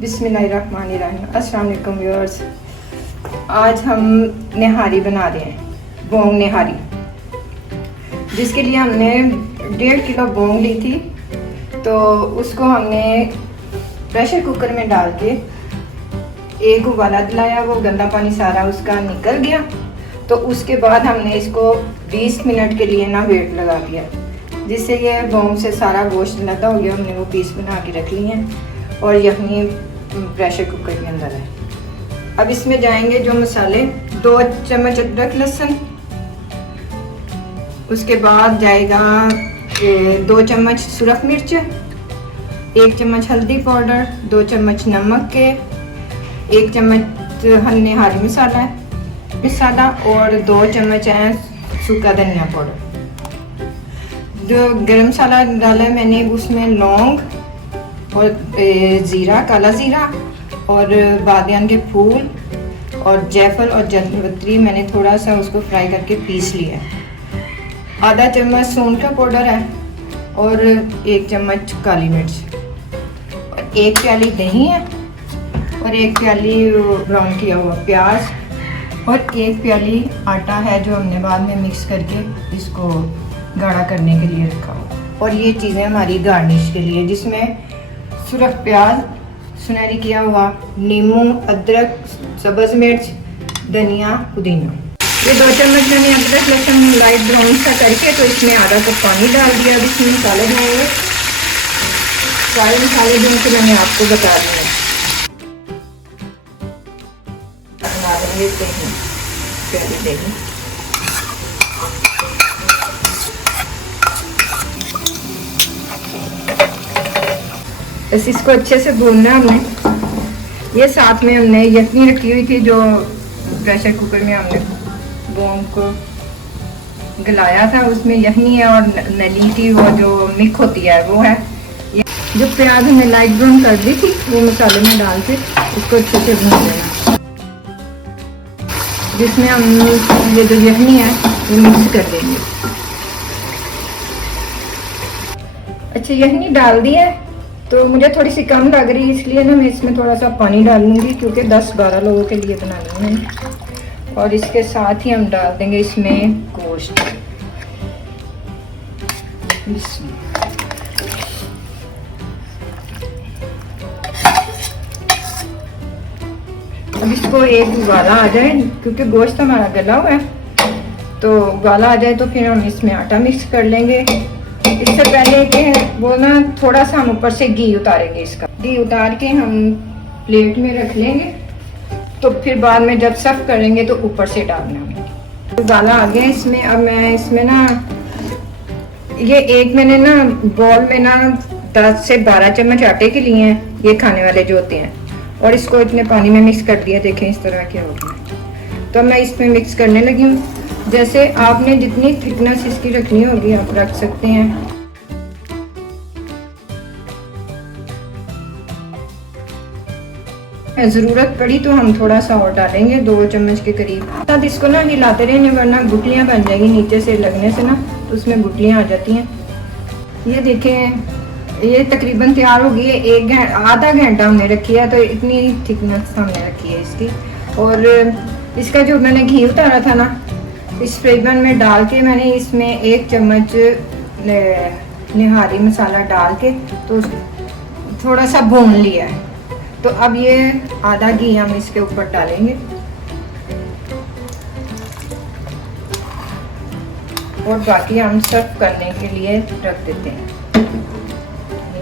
बिस्मिल्लाहिर्रहमानिर्रहीम। अस्सलाम वालेकुम व्यूअर्स। आज हम निहारी बना रहे हैं, बोंग निहारी, जिसके लिए हमने 1.5 किलो बोंग ली थी। तो उसको हमने प्रेशर कुकर में डाल के एक उबाला दिलाया, वो गंदा पानी सारा उसका निकल गया। तो उसके बाद हमने इसको 20 मिनट के लिए ना वेट लगा दिया, जिससे ये बोंग से सारा गोश्त लदा हो गया। हमने वो पीस बना के रख लिए हैं और यखनी प्रेशर कुकर के अंदर है। अब इसमें जाएंगे जो मसाले, 2 चम्मच अदरक लहसुन, उसके बाद जाएगा 2 चम्मच सुरख मिर्च, 1 चम्मच हल्दी पाउडर, 2 चम्मच नमक के, 1 चम्मच निहारी मसाला और 2 चम्मच है सूखा धनिया पाउडर। जो गरम मसाला डाला है मैंने, उसमें लौंग और ज़ीरा, काला ज़ीरा और बादियान के फूल और जायफल और जावित्री मैंने थोड़ा सा उसको फ्राई करके पीस लिया है। आधा चम्मच सौंठ का पाउडर है और 1 चम्मच काली मिर्च और 1 प्याली दही है और 1 प्याली ब्राउन किया हुआ प्याज और 1 प्याली आटा है जो हमने बाद में मिक्स करके इसको गाढ़ा करने के लिए रखा हुआ। और ये चीज़ें हमारी गार्निश के लिए, जिसमें सुरख प्याज सुनहरी किया हुआ, नींबू, अदरक, सब्ज़ मिर्च, धनिया, पुदीना। ये 2 चम्मच मैंने अदरक लहसुन लाइट ब्राउन सा करके तो इसमें आधा कप पानी डाल दिया। अब इसमें मसाले बनाएंगे, सारे मसाले जो उनके मैंने आपको बता दिए। बस इसको अच्छे से भूनना है हमने। ये साथ में हमने यखनी रखी हुई थी जो प्रेशर कुकर में हमने बोंग को गलाया था, उसमें यखनी है और नली की वो जो मिक्स होती है वो है। ये जो प्याज हमने लाइट ब्राउन कर दी थी वो मसाले में डाल के इसको अच्छे से भून लेना, जिसमें हम ये जो यखनी है वो मिक्स कर देंगे। अच्छा, यखनी डाल दी है तो मुझे थोड़ी सी कम लग रही है, इसलिए ना मैं इसमें थोड़ा सा पानी डालूंगी, क्योंकि 10-12 लोगों के लिए बनानी है मैंने। और इसके साथ ही हम डाल देंगे इसमें गोश्त। अब इसको एक उबाला आ जाए, क्योंकि गोश्त हमारा गला हुआ है, तो उबाला आ जाए तो फिर हम इसमें आटा मिक्स कर लेंगे। इससे पहले कि वो ना थोड़ा सा हम ऊपर से घी उतारेंगे, इसका घी उतार के हम प्लेट में रख लेंगे, तो फिर बाद में जब सर्व करेंगे तो ऊपर से डालना है। उबाला आ गया इसमें। अब मैं इसमें ना ये एक मैंने ना बॉल में ना 10 से 12 चम्मच आटे के लिए हैं, ये खाने वाले जो होते हैं, और इसको इतने पानी में मिक्स कर दिया। देखें इस तरह क्या हो गया। तो मैं इसमें मिक्स करने लगी हूँ। जैसे आपने जितनी थिकनेस इसकी रखनी होगी आप रख सकते हैं। ज़रूरत पड़ी तो हम थोड़ा सा और डालेंगे, 2 चम्मच के करीब। साथ इसको ना हिलाते रहेंगे, वरना गुठलियाँ बन जाएगी नीचे से लगने से ना, तो उसमें गुठलियाँ आ जाती हैं। ये देखें, ये तकरीबन तैयार हो गई है। आधा घंटा हमने रखी है, तो इतनी थिकनेस हमने रखी है इसकी। और इसका जो मैंने घी उतारा था ना, इस फ्राई पैन में डाल के मैंने इसमें 1 चम्मच निहारी मसाला डाल के तो थोड़ा सा भून लिया है। तो अब ये आधा घी हम इसके ऊपर डालेंगे और बाकी हम सर्व करने के लिए रख देते हैं।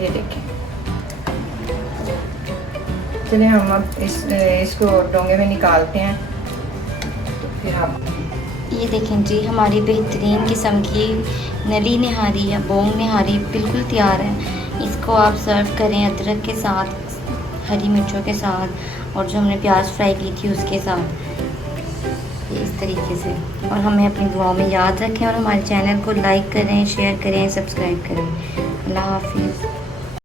ये देखें। चलिए हम अब इसको डोंगे में निकालते हैं, तो फिर आप ये देखें जी, हमारी बेहतरीन किस्म की नली निहारी या बोंग निहारी बिल्कुल तैयार है। इसको आप सर्व करें अदरक के साथ, हरी मिर्चों के साथ और जो हमने प्याज फ्राई की थी उसके साथ, इस तरीके से। और हमें अपनी दुआओं में याद रखें और हमारे चैनल को लाइक करें, शेयर करें, सब्सक्राइब करें। अल्लाह हाफिज़।